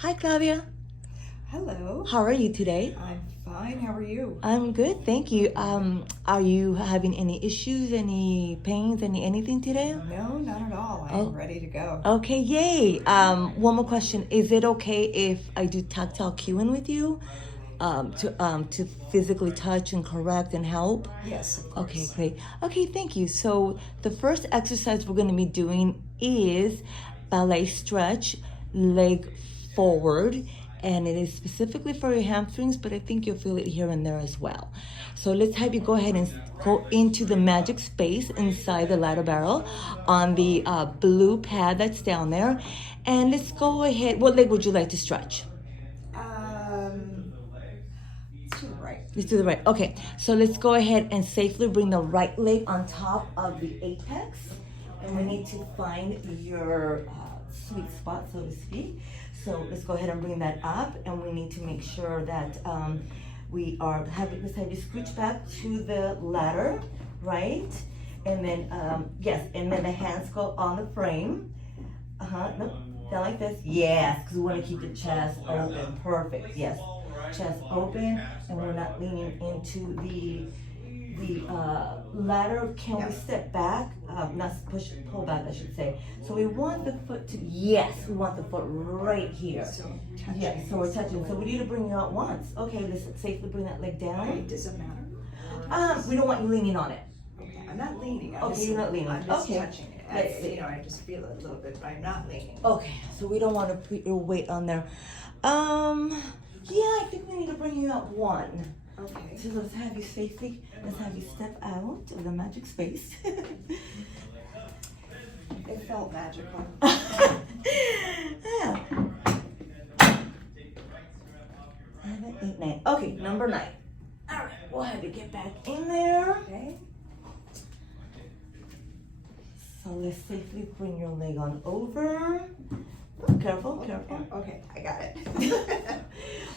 Hi, Claudia. Hello. How are you today? I'm fine. How are you? I'm good, thank you. Are you having any issues, any pains, anything today? No, not at all. I'm ready to go. Okay, yay. One more question. Is it okay if I do tactile cueing with you? To physically touch and correct and help? Yes, of course. Okay, great. Okay, thank you. So the first exercise we're going to be doing is ballet stretch, leg forward, and it is specifically for your hamstrings, but I think you'll feel it here and there as well. So let's have you go ahead and go into the magic space inside the ladder barrel on the blue pad that's down there. And let's go ahead. What leg would you like to stretch? Let's do the right. Let's do the right. Okay, so let's go ahead and safely bring the right leg on top of the apex. And we need to find your sweet spot, so to speak. So let's go ahead and bring that up, and we need to make sure that we are having, let's have you scooch back to the ladder, right? And then, yes, and then the hands go on the frame. Nope, down like this. Yes, because we want to keep the chest open. Perfect, yes. Chest open, and we're not leaning into the ladder. Can we step back? Not pull back, I should say. So we want the foot to, yes, we want the foot right here. So touching. Yes, so we're touching. So we need to bring you out once. Okay, let's safely bring that leg down. Does it matter? We don't want you leaning on it. Okay, I'm not leaning. You're not leaning. I'm just Okay. touching it. Let's see. I just feel it a little bit, but I'm not leaning. Okay, so we don't want to put your weight on there. Yeah, I think we need to bring you out one. Okay. So let's have you step out of the magic space. It felt magical. Yeah. 7, 8, 9. Okay, number 9. All right, we'll have you get back in there. Okay. So let's safely bring your leg on over. Careful, careful. Okay, I got it.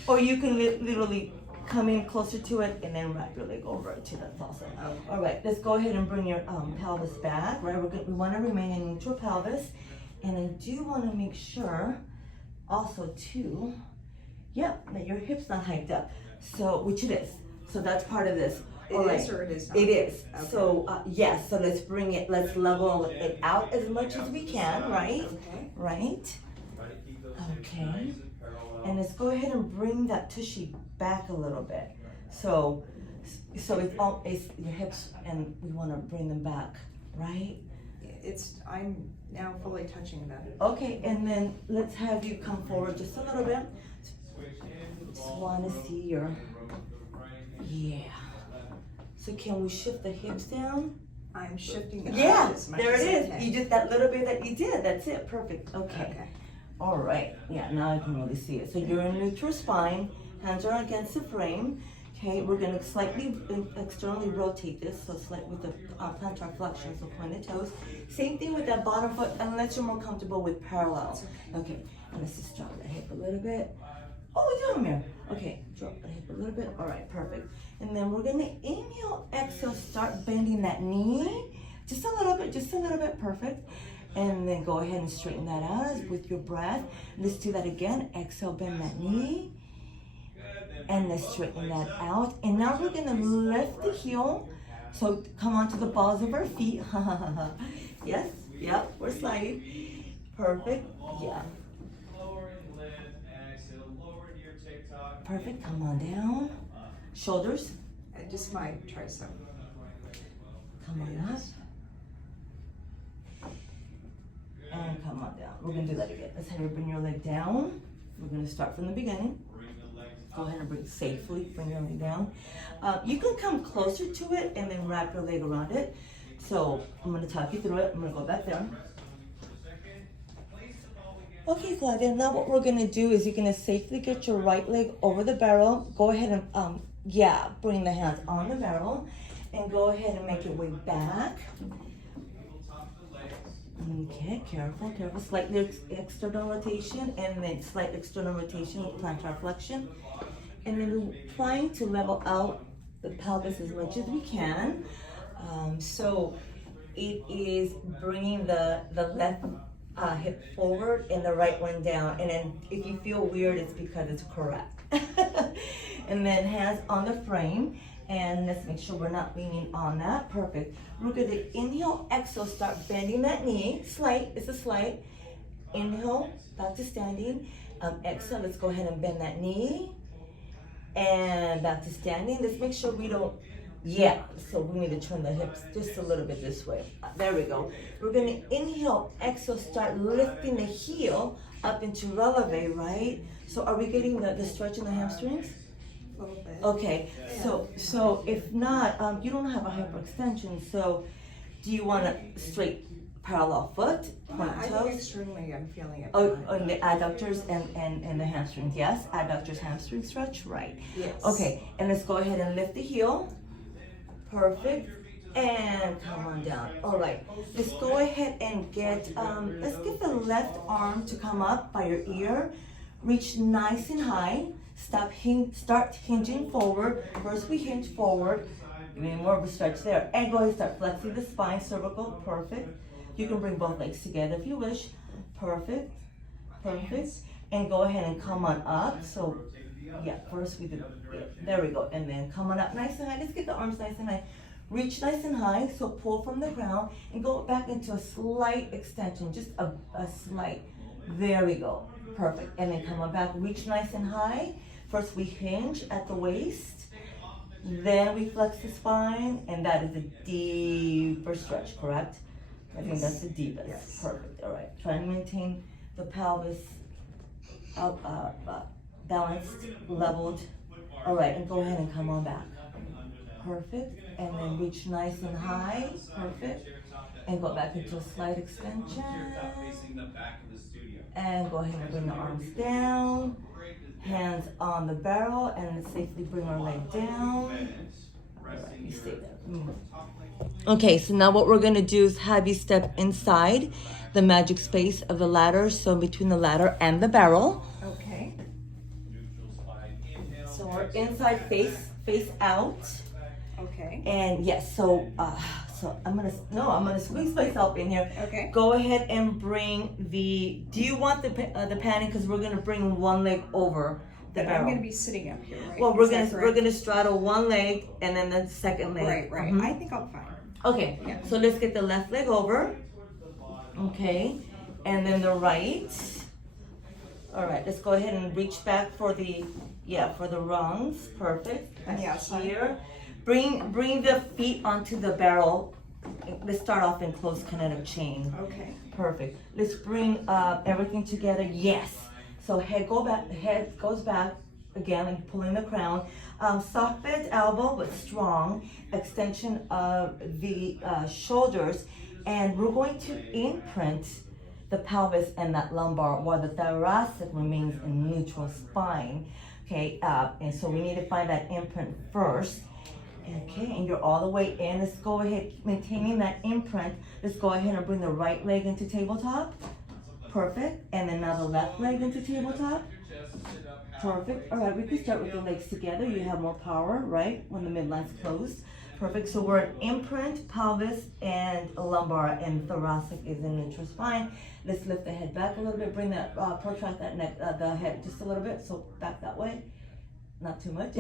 Or you can literally come in closer to it and then wrap your leg over it too. That's awesome. Okay. All right, let's go ahead and bring your pelvis back. Right, we want to remain in neutral pelvis, and I do want to make sure, also too, that your hips not hiked up. So which it is. So that's part of this. It is or it is not? It is. Okay. So yes. So let's bring it. Let's level it out as much as we can. Right. Okay. Right. Okay. And let's go ahead and bring that tushy back a little bit. So it's your hips, and we want to bring them back, right? I'm now fully touching them. Okay, and then let's have you come forward just a little bit. Just want to see your, yeah. So can we shift the hips down? I'm shifting it Yeah, up as much there as it I is. can. You just, that little bit that you did, that's it, perfect, okay. Okay. All right, yeah, now I can really see it. So you're in neutral spine, hands are against the frame. Okay, we're gonna slightly externally rotate this, so slightly with the plantar flexion, so pointed toes. Same thing with that bottom foot, unless you're more comfortable with parallel. Okay, and let's just drop the hip a little bit. Oh, we do them here. Okay, drop the hip a little bit. All right, perfect. And then we're gonna inhale, exhale, start bending that knee. Just a little bit, perfect. And then go ahead and straighten that out with your breath. Let's do that again. Exhale, bend that knee. And let's straighten that out. And now we're gonna lift the heel. So come onto the balls of our feet. Yes, yep, we're sliding. Perfect, yeah. Perfect, come on down. Shoulders. And just my tricep. Come on up. And come on down. We're gonna do that again. Let's have you bring your leg down. We're gonna start from the beginning. Go ahead and bring your leg down. You can come closer to it and then wrap your leg around it. So I'm gonna talk you through it. I'm gonna go back there. Okay, Claudia, now what we're gonna do is you're gonna safely get your right leg over the barrel. Go ahead and, bring the hands on the barrel and go ahead and make your way back. Okay, careful. Slightly external rotation and then slight external rotation with plantar flexion. And then we're trying to level out the pelvis as much as we can. So it is bringing the left hip forward and the right one down. And then if you feel weird, it's because it's correct. And then hands on the frame. And let's make sure we're not leaning on that. Perfect. We're going to inhale, exhale, start bending that knee. Slight, it's a slight. Inhale, back to standing. Exhale, let's go ahead and bend that knee. And back to standing. Let's make sure we don't, so we need to turn the hips just a little bit this way. There we go. We're going to inhale, exhale, start lifting the heel up into releve, right? So are we getting the stretch in the hamstrings? A little bit. Okay, so if not, you don't have a hyperextension, so do you want a straight parallel foot, point I toes? think externally I'm feeling it. Oh, on the adductors and the hamstrings, yes? Adductors, hamstring stretch, right? Yes. Okay, and let's go ahead and lift the heel. Perfect. And come on down. All right, let's go ahead and get, let's get the left arm to come up by your ear. Reach nice and high. Start hinging forward. First we hinge forward. Give me more of a stretch there. And go ahead and start flexing the spine, cervical, perfect. You can bring both legs together if you wish. Perfect, perfect. And go ahead and come on up. So, first we do, there we go. And then come on up nice and high. Let's get the arms nice and high. Reach nice and high, so pull from the ground and go back into a slight extension, just a slight. There we go, perfect. And then come on back, reach nice and high. First we hinge at the waist, then we flex the spine, and that is a deeper stretch, correct? I think that's the deepest. Yes. Perfect, all right. Try and maintain the pelvis balanced, leveled. All right, and go ahead and come on back. Perfect, and then reach nice and high, perfect. And go back into a slight extension. And go ahead and bring the arms down. Hands on the barrel, and safely bring our leg down. All right, you stay there. Okay, so now what we're gonna do is have you step inside the magic space of the ladder, so between the ladder and the barrel. Okay. So we're inside, face out. Okay. And yes, so I'm gonna squeeze myself in here. Okay. Go ahead and bring the. Do you want the panning? Because we're gonna bring one leg over the But barrel. I'm gonna be sitting up here, right? Well, Is we're that gonna correct? straddle one leg and then the second leg. Right. Mhm. I think I'm fine. Okay. Yeah. So let's get the left leg over. Okay, and then the right. All right. Let's go ahead and reach back for the rungs. Perfect. On the outside. Here. Bring the feet onto the barrel. Let's start off in close kinetic chain. Okay. Perfect. Let's bring everything together. Yes. So head goes back again, and pulling the crown. Soft bent elbow, but strong. Extension of the shoulders, and we're going to imprint the pelvis and that lumbar, while the thoracic remains in neutral spine. Okay, and so we need to find that imprint first. Okay, and you're all the way in. Let's go ahead, maintaining that imprint. Let's go ahead and bring the right leg into tabletop. Perfect. And then now the left leg into tabletop. Perfect. All right, we can start with the legs together. You have more power, right? When the midline's closed. Perfect. So we're at imprint, pelvis, and lumbar, and thoracic is in neutral spine. Let's lift the head back a little bit. Bring that, protract that neck, the head just a little bit. So back that way. Not too much.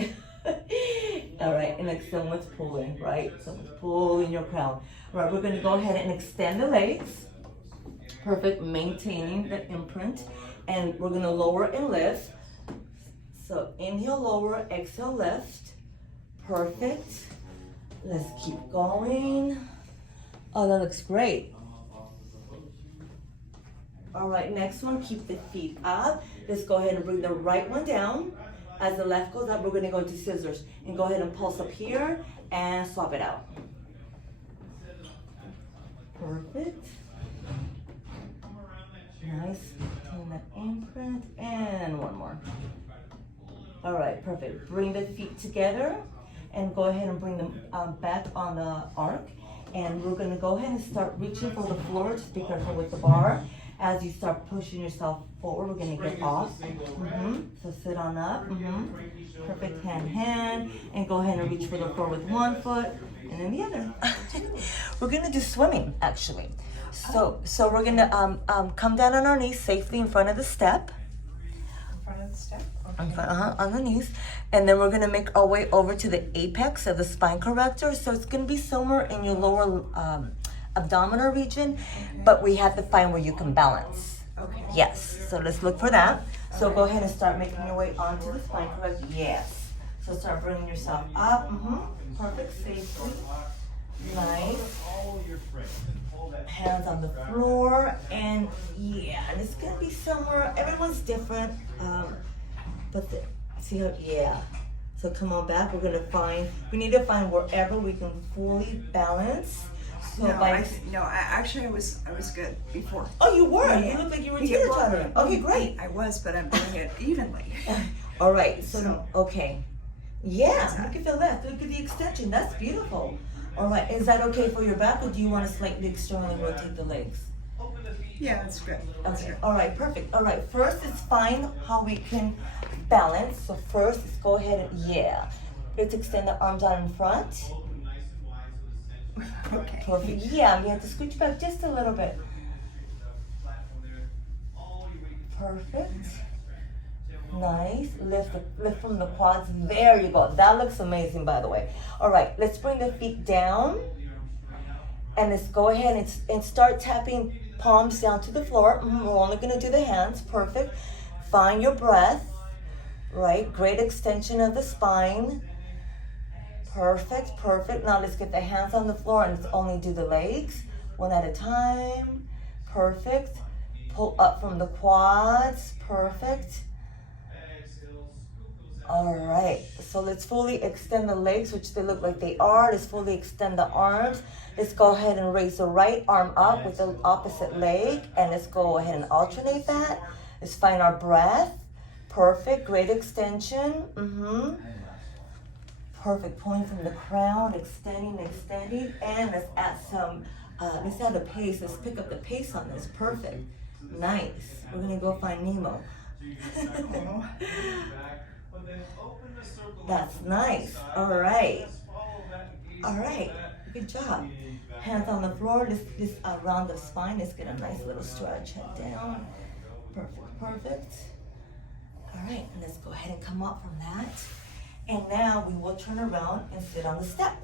All right, and like someone's pulling, right? Someone's pulling your crown. All right, we're gonna go ahead and extend the legs. Perfect, maintaining the imprint. And we're gonna lower and lift. So inhale, lower, exhale, lift. Perfect. Let's keep going. Oh, that looks great. All right, next one, keep the feet up. Let's go ahead and bring the right one down. As the left goes up, we're gonna go to scissors. And go ahead and pulse up here and swap it out. Perfect. Nice, maintain that imprint, and one more. All right, perfect. Bring the feet together and go ahead and bring them back on the arc. And we're gonna go ahead and start reaching for the floor. Just be careful with the bar. As you start pushing yourself forward, we're gonna get off. So sit on up. Perfect, hand, and go ahead and reach for the floor with one foot and then the other. We're gonna do swimming, actually. So we're gonna come down on our knees safely in front of the step. In front of the step? In Okay. front, on the knees, and then we're gonna make our way over to the apex of the spine corrector. So it's gonna be somewhere in your lower abdominal region, but we have to find where you can balance. Okay. Yes. So let's look for that. So go ahead and start making your way onto the spine corrector. Yes. So start bringing yourself up. Perfect. Safely. Nice. Hands on the floor, and yeah, and it's gonna be somewhere. Everyone's different, but see how? Yeah. So come on back. We're gonna find. We need to find wherever we can fully balance. So Actually, I was good before. Oh, you were. Yeah. You look like you were Yeah, teeter-tottering. Okay, great. I was, but I'm doing it evenly. All right. So So- okay. Yeah, That's look that. at the left. Look at the extension. That's beautiful. All right. Is that okay for your back, or do you want to slightly externally rotate the legs? Yeah, that's good. That's Okay. good. All right. Perfect. All right. First, it's find how we can balance. So first, let's go ahead and let's extend the arms out in front. Okay. Perfect. Yeah, we have to scooch back just a little bit. Perfect. Nice. Lift from the quads. There you go. That looks amazing, by the way. All right, let's bring the feet down. And let's go ahead and start tapping palms down to the floor. We're only going to do the hands. Perfect. Find your breath. Right. Great extension of the spine. Perfect. Perfect. Now let's get the hands on the floor and let's only do the legs. One at a time. Perfect. Pull up from the quads. Perfect. All right, so let's fully extend the legs, which they look like they are. Let's fully extend the arms. Let's go ahead and raise the right arm up with the opposite leg, and let's go ahead and alternate that. Let's find our breath. Perfect, great extension. Perfect, pulling from the crown, extending, and let's add let's add the pace. Let's pick up the pace on this. Perfect, nice. We're gonna go find Nemo. That's nice. All right. Good job. Hands on the floor. This around the spine. Let's get a nice little stretch. Head down. Perfect. All right. And let's go ahead and come up from that. And now we will turn around and sit on the step.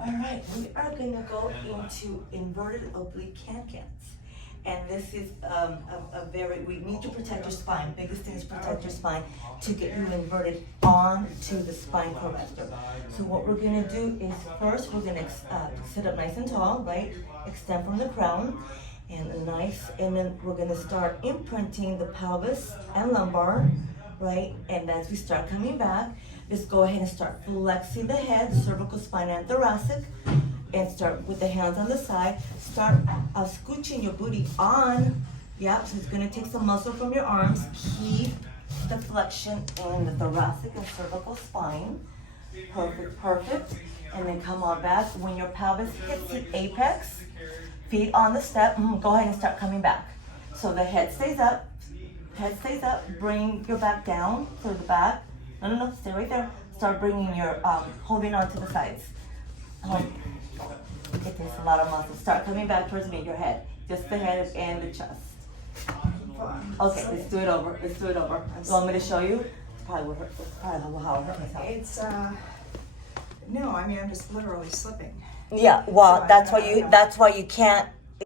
All right, we are gonna go into inverted oblique can-cans. And this is we need to protect your spine. Biggest thing is protect your spine to get you inverted onto the spine corrector. So what we're gonna do is first we're gonna sit up nice and tall, right? Extend from the crown, and then we're gonna start imprinting the pelvis and lumbar, right? And as we start coming back, just go ahead and start flexing the head, cervical, spine, and thoracic. And start with the hands on the side. Start scooching your booty on. Yep, so it's gonna take some muscle from your arms. Keep the flexion in the thoracic and cervical spine. Perfect. And then come on back. When your pelvis hits the apex, feet on the step, go ahead and start coming back. So the head stays up. Bring your back down for the back. No, stay right there. Start bringing your, holding on to the sides. It takes a lot of muscle. Start coming back towards me, your head. Just the head and the chest. Okay, let's do it over. You want me to show you? It's probably how it hurt myself. It's, no, I mean, I'm just literally slipping. Yeah, well, So that's why you can't